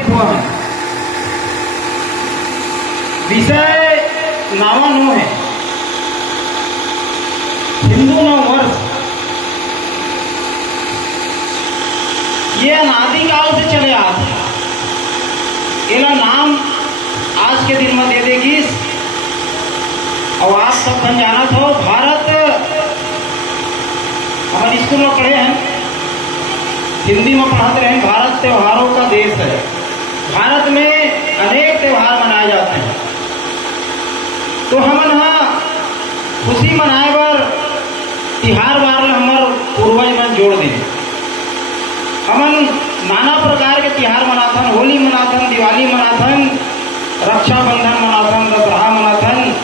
हुआ है। विषय नावा नो है हिंदू नव वर्ष। ये अनादिकाल से चले आते हैं। इला नाम आज के दिन में दे देगी और आप सब बन जाना था। भारत हमारे स्कूल में पढ़े हैं, हिंदी में पढ़ाते रहे। भारत त्योहारों का देश है। भारत में अनेक त्योहार मनाए जाते हैं। तो हम यहाँ खुशी मनाए बर तिहार बार हमारे पूर्वज में जोड़ दें। हमन नाना प्रकार के तिहार मनाथन, होली मनाथन, दिवाली मनाथन, रक्षाबंधन मनाथन, दशहरा मनाथन।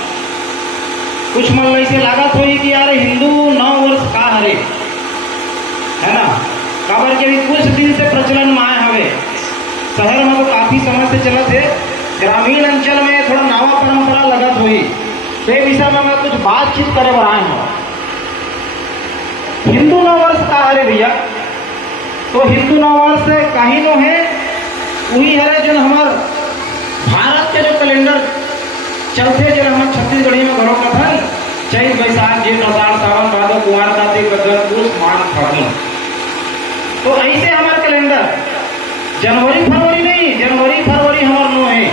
कुछ मन ऐसे लागत हुई कि यार हिंदू नव वर्ष का हरे है ना, काबर के भी कुछ दिन से प्रचलन में आए हवे। शहर में तो काफी समय से चलत है, ग्रामीण अंचल में थोड़ा नवा परंपरा लगत हुई। तो ये विषय में मैं कुछ बातचीत करे बर आए हूँ। हिंदू नव वर्ष का हरे भैया, तो हिंदू नव वर्ष कहीं नो है वही है जो हमार भारत के जो कैलेंडर चलते जो हमारे छत्तीसगढ़ी में घरों का था चैत बैसाख जेठ आषाढ़ सावन भादो कुमार कार्तिक अगस्त पुष माघ फागुन। तो ऐसे हमारे कैलेंडर जनवरी फरवरी नहीं, जनवरी फरवरी हमार नो है।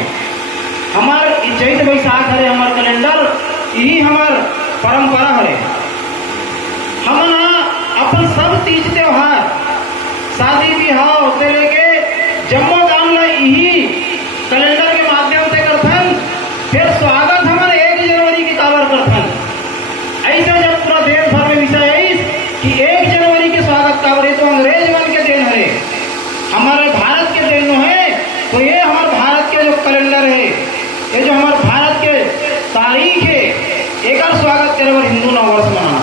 हमार चैत बैसाख हरे हमार कैलेंडर, यही हमार परंपरा हरे। हम अपन सब तीज त्योहार शादी ब्याह से लेके जम्मो गांव में यही कैलेंडर के माध्यम से करथन। फिर स्वागत हमारे 1 जनवरी की काबर करथन। ऐसा जब पूरा देश भर में विषय है कि 1 जनवरी के स्वागत काबर, तो अंग्रेज मन के दिन है, हमारे भारत के दिन है। तो ये हमारे भारत के जो कैलेंडर है, ये जो हमारे भारत के तारीख है, एक स्वागत करे हिंदू नव वर्ष मनाना।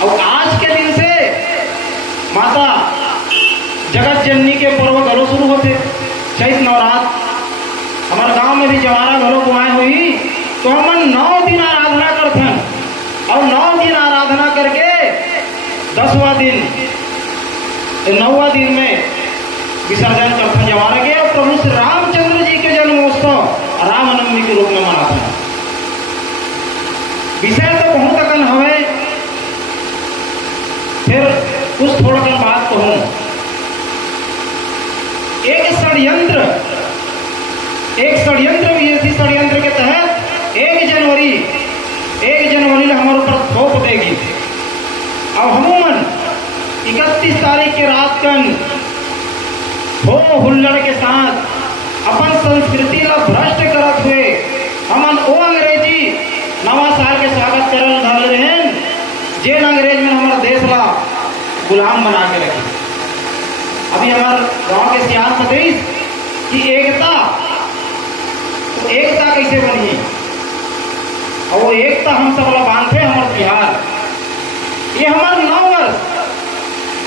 और आज के दिन से माता जगत जननी के पर्व घरों शुरू होते। चैत नवरात्र हमारे गांव में भी जवारा घरों गुआए हुई। तो हम 9 दिन आराधना करते हैं और 9 दिन आराधना करके 10वां दिन 9वां दिन में विसर्जन करते हैं जवारा के। और प्रभु श्री रामचंद्र जी के जन्मोत्सव रामनवमी के रूप में मनाते हैं। विषय तो बहुत अकन हवे, फिर कुछ थोड़ा कर बात कहूं। एक षड्यंत्र विदेशी षड्यंत्र के तहत 1 जनवरी हमारे ऊपर थोप देगी। अब हमूमन 31 तारीख के रात कन हो हुल्लड़ के साथ अपन संस्कृति ला भ्रष्ट करत हुए हमन ओ अंग्रेजी नवा साल के स्वागत करल धल रहे, जेन अंग्रेज में हमारा देश ला गुलाम बना के रखी। अभी हमारे गांव के सियासत बताइए कि एकता कैसे बनी, और वो एकता हम सब लोग बांधते हमारे बिहार। ये हमारे 9 वर्ष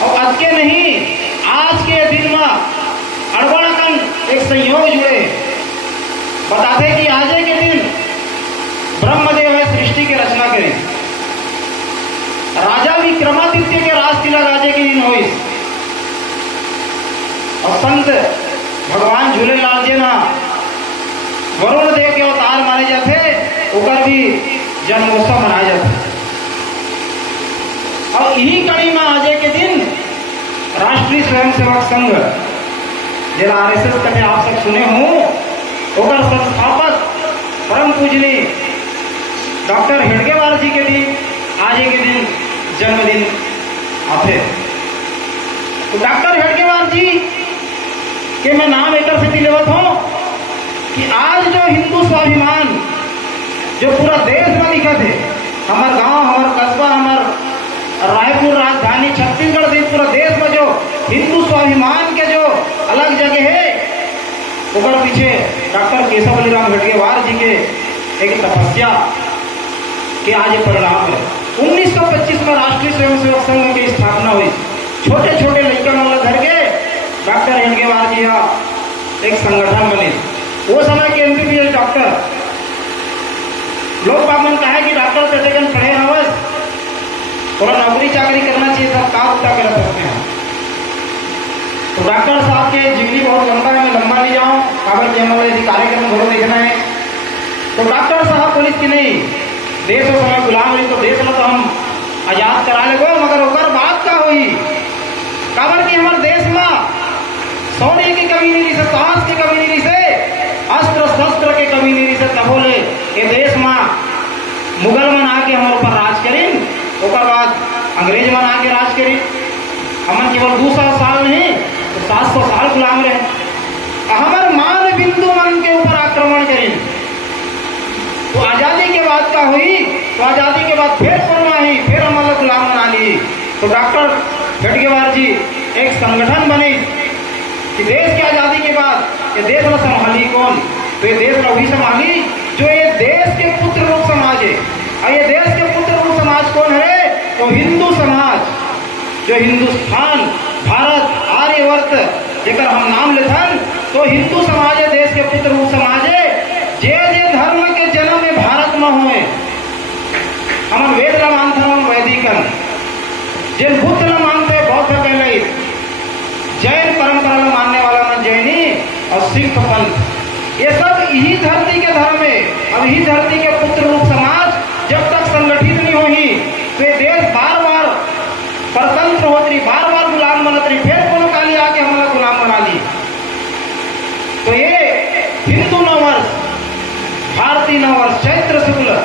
और आज के नहीं, आज के दिन में अड़बड़कन एक संयोग जुड़े बताते कि आज के दिन ब्रह्मदेव है सृष्टि की रचना करें। राजा विक्रमादित्य के राज तिलक राजे के दिन हुई। और संत भगवान झूलेलाल जी ना वरुण देव के अवतार माने जाते, उकर भी जन्मोत्सव मनाए जाते। और यही कड़ी में आज के दिन राष्ट्रीय स्वयंसेवक संघ जिला RSS कथे आप सब सुने हो, उकर संस्थापक परम पूजनीय डॉक्टर हेडगेवार जी के भी आज के दिन जन्मदिन आते। तो डॉक्टर हेडगेवार जी के मैं नाम एक से दिलवत हूं कि आज जो हिंदू स्वाभिमान जो पूरा देश में लिखा थे, हमारे गांव, हमारे कस्बा, हमारे रायपुर राजधानी छत्तीसगढ़ से पूरा देश में जो हिंदू स्वाभिमान के जो अलग जगह है, उधर पीछे डॉक्टर केशव बलिराम हेडगेवार जी के एक तपस्या के आज परिणाम है। 1925 में राष्ट्रीय स्वयंसेवक संघ की स्थापना हुई। छोटे छोटे लड़कन वाला घर के डॉक्टर हेडगेवार जी एक संगठन बने। वो समय के MBBS डॉक्टर लोग बागमन कहा कि डॉक्टर पेटेगन पढ़े हवस, थोड़ा नौकरी चाकरी करना चाहिए, सब काम उठा कर सकते हैं। तो तो डॉक्टर साहब के जिंदगी बहुत लंबा है, मैं लंबा नहीं जाऊँ, काबर के हमारे यदि कार्यक्रम घरों देखना है। तो डॉक्टर साहब बोली कि नहीं, देश और समय गुलाम रही तो देश में तो हम आजाद करा लेगो, मगर ओकर बात का हुई काबर की हमारे देश में सोने की कमी नहीं से, साहस की कमी नहीं से, अस्त्र शस्त्र के कमी नहीं से, तब बोले ये देश में मुगल मन आके हमारे ऊपर राज करीन, ओकर बाद अंग्रेज मन आके राज करीन। हमन केवल 200 साल नहीं तो 700 साल गुलाम रहे। हमारे मान बिंदु मन के ऊपर आक्रमण करीन। तो आजादी के बाद का हुई, तो आजादी के बाद फिर कोरोना ही, फिर हमारा गुलाम बना ली। तो डॉक्टर गडगेवार जी एक संगठन बने कि देश की आजादी के बाद ये देश में संभाली कौन, तो ये देश में वही संभाली जो ये देश के पुत्र रूप समाज है। और ये देश के पुत्र रूप समाज कौन है, तो हिंदू समाज, जो हिंदुस्तान भारत आर्यवर्त जेकर हम नाम लेथन, तो हिंदू समाज है, देश के पुत्र रूप समाज है। जे जे धर्म के जन्म में भारत में हुए, हम वेद ला मानते हम वैदिकन, जिन बुद्ध ला मानते बौद्ध कहलाई, जैन परंपरा ला मानने वाला ना जैनी और सिख पंथ, ये सब यही धरती के धर्म है। अब यही धरती के पुत्र रूप समाज जब तक संगठित नहीं होगी तो ये देश बार बार परतंत्र होती, बार बार गुलाम बनत रही, फिर कोनो काली आके हमारा गुलाम बना ली। तो ये हिंदू नववर्ष, भारतीय नववर्ष चैत्र शुक्ल,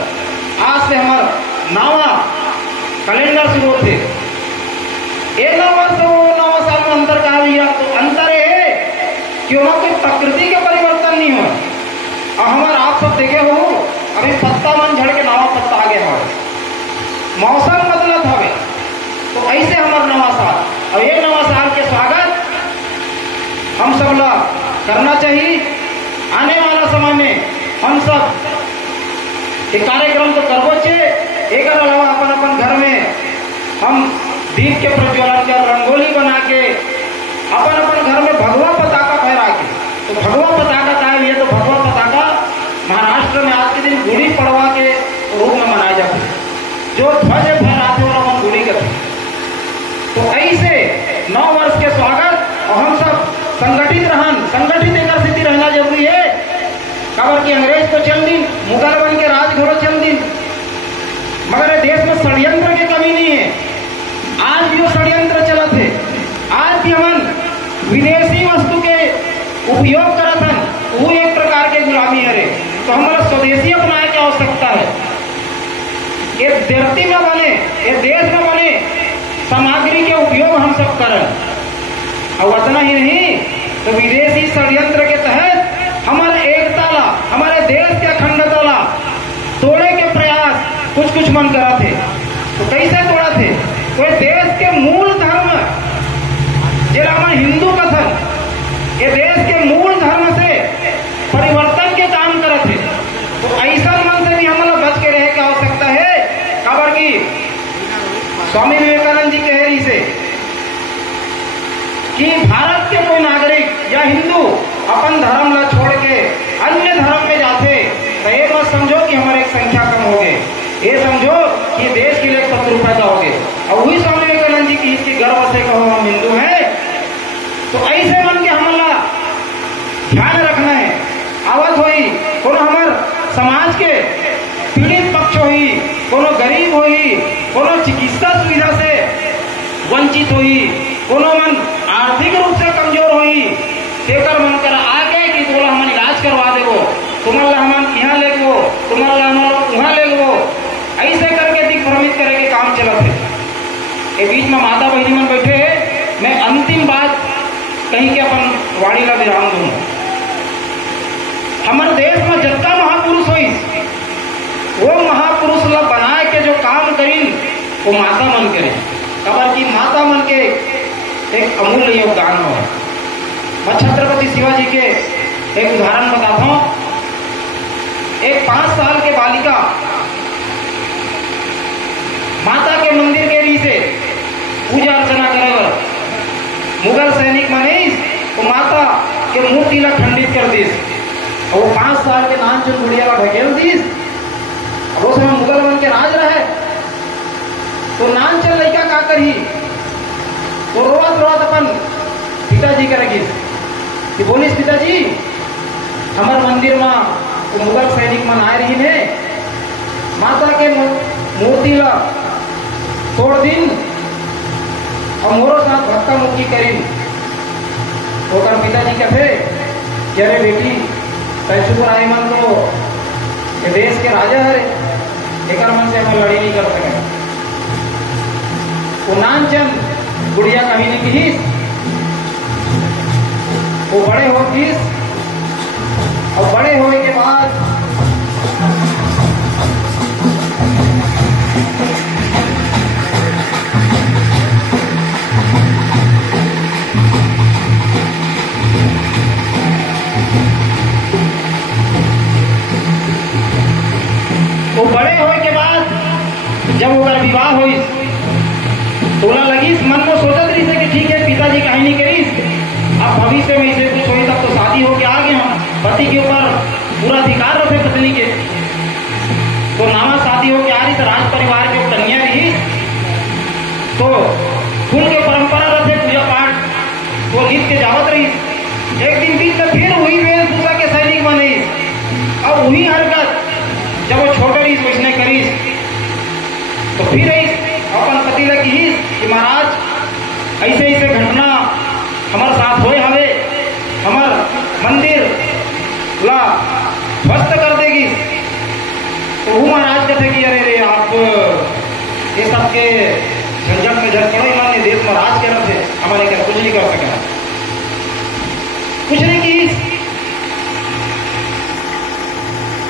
आज से हमारा नवा कैलेंडर शुरू होते। ये नववर्ष वो 9 साल में अंतर का लिया, तो अंतर है कि वहां कोई प्रकृति के परिवर्तन नहीं हो। और हमारा आप सब देखे हो, अभी पत्ता मन झड़ के नवा पत्ता आ गया है, मौसम बदलत हवे। तो ऐसे हमारा नवा साल, और ये नवा साल के स्वागत हम सब लोग करना चाहिए। आने वाला समय में हम सब एक कार्यक्रम तो करबो छे, एक अलावा अपन अपन घर में हम दीप के प्रज्वलन कर, रंगोली बना के, अपन अपन घर में भगवा पताका फहरा के। तो भगवा पताका का है, ये तो भगवा पताका महाराष्ट्र में आज के दिन गुड़ी पड़वा के रूप में मनाया जाता है, जो ध्वज फहराते और हम गुड़ी करते। तो ऐसे 9 वर्ष के स्वागत, और हम सब संगठित रहन, संगठित एक स्थिति रहना जरूरी है। खबर की अंग्रेज तो चल दिन, मुगल बन के राज घोड़ो चल दिन, मगर देश में षड्यंत्र की कमी नहीं है। आज भी वो षड्यंत्र चलत है, आज भी हम विदेशी वस्तु के उपयोग करत हन, वो एक प्रकार के गुलामी है। तो हमारा स्वदेशी अपनाने की आवश्यकता है। ये धरती में बने, ये देश में बने सामग्री के उपयोग हम सब करें। और उतना ही नहीं तो विदेशी षड्यंत्र के तहत हमारे एकता ला, हमारे देश के अखंडता ला तोड़े के प्रयास कुछ मन करा थे। तो कैसे तोड़ा थे, कोई देश के मूल धर्म जिला हमारे हिंदू कथन, ये देश के मूल धर्म से परिवर्तन के काम करे थे। तो ऐसा मन से भी हम लोग बच के रहे की आवश्यकता है। खबर की स्वामी विवेकानंद जी कह रही से कि भारत के कोई नागरिक या हिंदू अपन धर्म ला छोड़ के अन्य धर्म में जाते तो ये बात समझो कि हमारे एक संख्या कम हो गए, ये समझो कि देश के लिए शत्रु पैदा हो गए। और वही स्वामी विवेकानंद जी की इसकी गर्व से कहो हम हिंदू हैं। तो ऐसे मन के हमला ध्यान रखना है। आवत हुई कोनो हमार समाज के पीड़ित पक्ष हुई, कोनो गरीब हुई, कोनो चिकित्सा सुविधा से वंचित हुई, कोनो मन आर्थिक रूप से कमजोर हुई, तेकर मन कर आगे कि तोला हम इलाज करवा देगो, तुम्हारा हम यहाँ ले गो, तुम्हारा हम वहाँ ले गो, ऐसे करके दिग्भ्रमित करे के काम चलत है। ये बीच में माता बहनी मन बैठे है, मैं अंतिम बात कहीं के अपन वाणी ला विराम दूँ। हमारे देश में जितना महापुरुष हुई, वो महापुरुष ला बनाए के जो काम करी वो माता मन करे। खबर की माता मन के एक अमूल्य योगदान हो। मैं छत्रपति शिवाजी के एक उदाहरण बताता हूँ। एक 5 साल के बालिका माता के मंदिर के लिए से पूजा अर्चना करे, मुगल सैनिक मनीष तो माता के मूर्ति ला खंडित कर दीस, और वो 5 साल के नान चुन गुड़िया ला ढकेल दीस। वो समय मुगल बन के राज रहे, तो नान चल लड़का का करी, तो रोवत रोवत अपन पिताजी का रखी कि बोलिस पिताजी हमार मंदिर में तो मुगल सैनिक मन आए रही ने माता के मूर्ति ला तोड़ दिन और मोरो साथ धक्का मुक्की करीन। तो कर पिताजी कहते कि अरे बेटी तैसुर आए मन तो ये देश के राजा है एक मन से हम लड़ी नहीं कर सके। वो नानचंद गुड़िया कहीं की ही वो बड़े हो किस और बड़े होने के बाद जब वो विवाह हुई तो लगी मन में सोचत रही थे कि ठीक है पिताजी कहीं नहीं करी अब भविष्य में इसे कुछ हुई तब तो शादी होके आ गए हम पति के ऊपर पूरा अधिकार रखे पत्नी के। तो नामा शादी होके आ रही तो राज परिवार के कन्या रही तो कुल के परंपरा रखे पूजा पाठ वो नित्य जावत रही। एक दिन बीच में फिर वही वेशभूषा के सैनिक बने और वही हरकत जब वो छोटे रही तो उसने करी तो फिर अपन पति लगी ही कि महाराज ऐसे ऐसे घटना हमारे साथ हुए हवे हमार मंदिर ला ध्वस्त कर देगी। तो वो महाराज कहते कि अरे रे आप ये सब के झंझट में झट पड़ो इन्होंने देश में राज के रखे हमारे क्या कुछ नहीं कर सके कुछ नहीं की।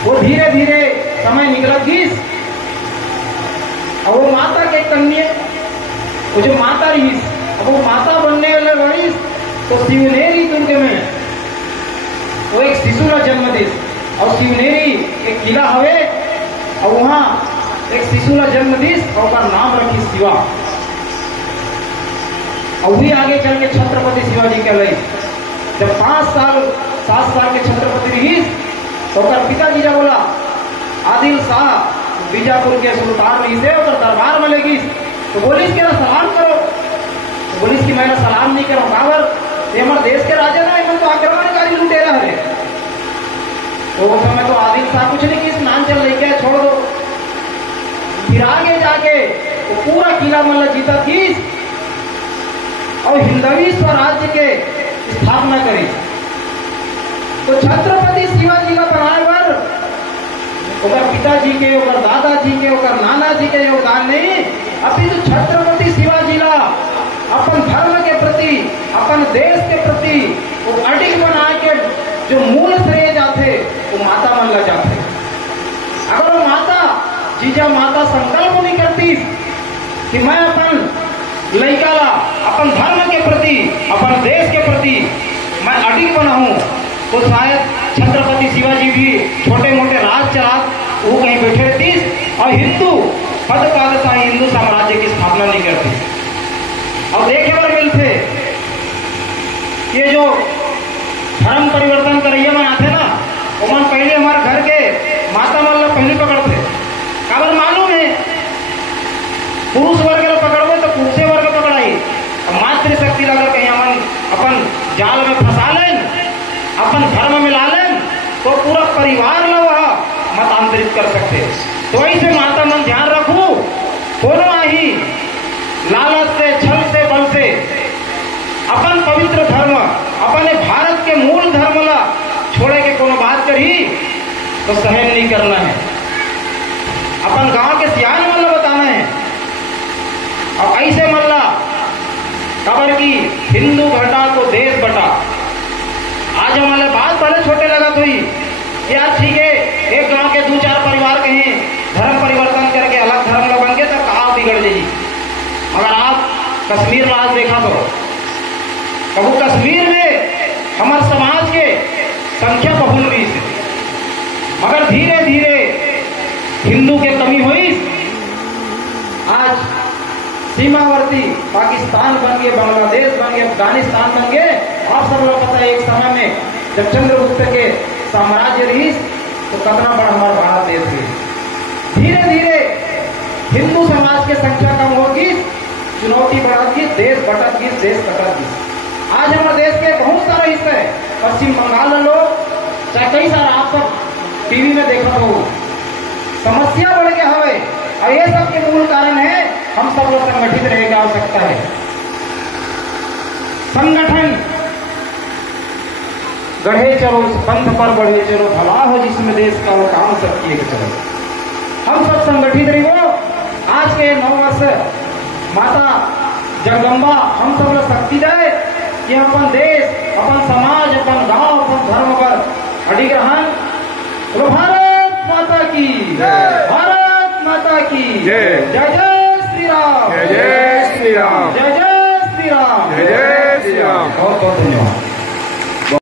वो धीरे धीरे समय निकला गीस और वो माता के कन्या वो जो माता रही अब वो माता बनने वाले बड़ी तो शिवनेरी दुर्ग में वो एक शिशु का जन्म दी और शिवनेरी एक किला हवे और वहां एक शिशु का जन्म दी और नाम रखी शिवा और वही आगे चल के छत्रपति शिवाजी कहलाई। जब 7 साल के छत्रपति रही तो पिताजी ने बोला आदिल शाह बीजापुर के सुल्तान रही से और दरबार में लेगी तो बोलिस कि सलाम करो तो बोलिस कि मैं सलाम नहीं करो काबर ये हमारे देश के राजा ना इन्होंने तो आक्रमणकारी लुटेरा है। तो उस समय तो आदिल शाह कुछ नहीं की स्नान चल रही क्या छोड़ दो। फिर आगे जाके वो पूरा किला मल्ला जीता थी और हिंदवी स्वराज्य के स्थापना करी। तो छत्रपति शिवाजी का बनाए पर उधर पिताजी के उधर दादाजी के उधर नाना जी के योगदान नहीं अभी तो छत्रपति शिवाजी ला अपन धर्म के प्रति अपन देश के प्रति वो अडिग बना के जो मूल श्रेय जाते वो माता मन लग जाते। अगर वो माता जीजा माता संकल्प नहीं करती कि मैं अपन लड़का ला अपन धर्म के प्रति अपन देश के प्रति मैं अडिग बनाऊं तो शायद छत्रपति शिवाजी भी छोटे मोटे राज चला वो कहीं बैठे रहती और हिंदू पद पादशाही हिंदू साम्राज्य की स्थापना नहीं करती। और देखे बार मिलते ये जो धर्म परिवर्तन करैया में आते ना वो मन पहले हमारे घर के माता मल्ल पहले पकड़ते काबर मालूम है पुरुष वर्ग को पकड़ो तो पुरुष वर्ग पकड़ाई और मातृशक्ति अगर कहीं हमन अपन जाल में फंसा लें अपन धर्म मिला लें तो पूरा परिवार लो मतांतरित कर सकते। तो ऐसे माता मन ध्यान रखू दोनों आई लालच से छल से बल से अपन पवित्र धर्म अपने भारत के मूल धर्म ला छोड़े के कोनो बात करी तो सहन नहीं करना है। अपन गांव के सियान वाला बताना है और ऐसे मल्ला खबर की हिंदू घटा तो देश बटा। आज हमारे बात पहले छोटे लगा तो ही यार ठीक है एक गांव के 2-4 परिवार कहीं धर्म परिवर्तन करके अलग धर्म लोग बन गए तो कहाँ बिगड़ जाएगी। अगर आप कश्मीर में आज देखा तो कबू कश्मीर में हमारे समाज के संख्या बहुल रही है मगर धीरे धीरे हिंदू के कमी हुई। आज सीमावर्ती पाकिस्तान बन गए बांग्लादेश बन गए अफगानिस्तान बन गए। आप सब लोग पता है एक समय में जब चंद्रगुप्त के साम्राज्य रही तो कितना बड़ा हमारा भारत देश है। धीरे धीरे हिंदू समाज की संख्या कम होगी चुनौती बढ़ती देश बटत देश कटत आज हमारे देश के बहुत सारे हिस्से, पश्चिम बंगाल में लोग चाहे कई सारा आप सब टीवी में देखा हो, समस्या बढ़ गया हवे और ये सब के मूल कारण है हम सब लोग संगठित रहने की आवश्यकता है। संगठन गढ़े चलो पंथ पर बढ़े चलो, भला हो जिसमें देश का वो काम सब किए चलो। हम सब संगठित रहो। आज के 9 वर्ष माता जगदम्बा हम सब लोग शक्ति दे कि अपन देश, अपन समाज, अपन गांव, अपन धर्म पर अड़ी ग्रहण। तो भारत माता की जय, भारत माता की जय, जय जय श्री राम, जय जय श्री राम, जय जय श्री राम, जय जय श्री राम। बहुत बहुत धन्यवाद।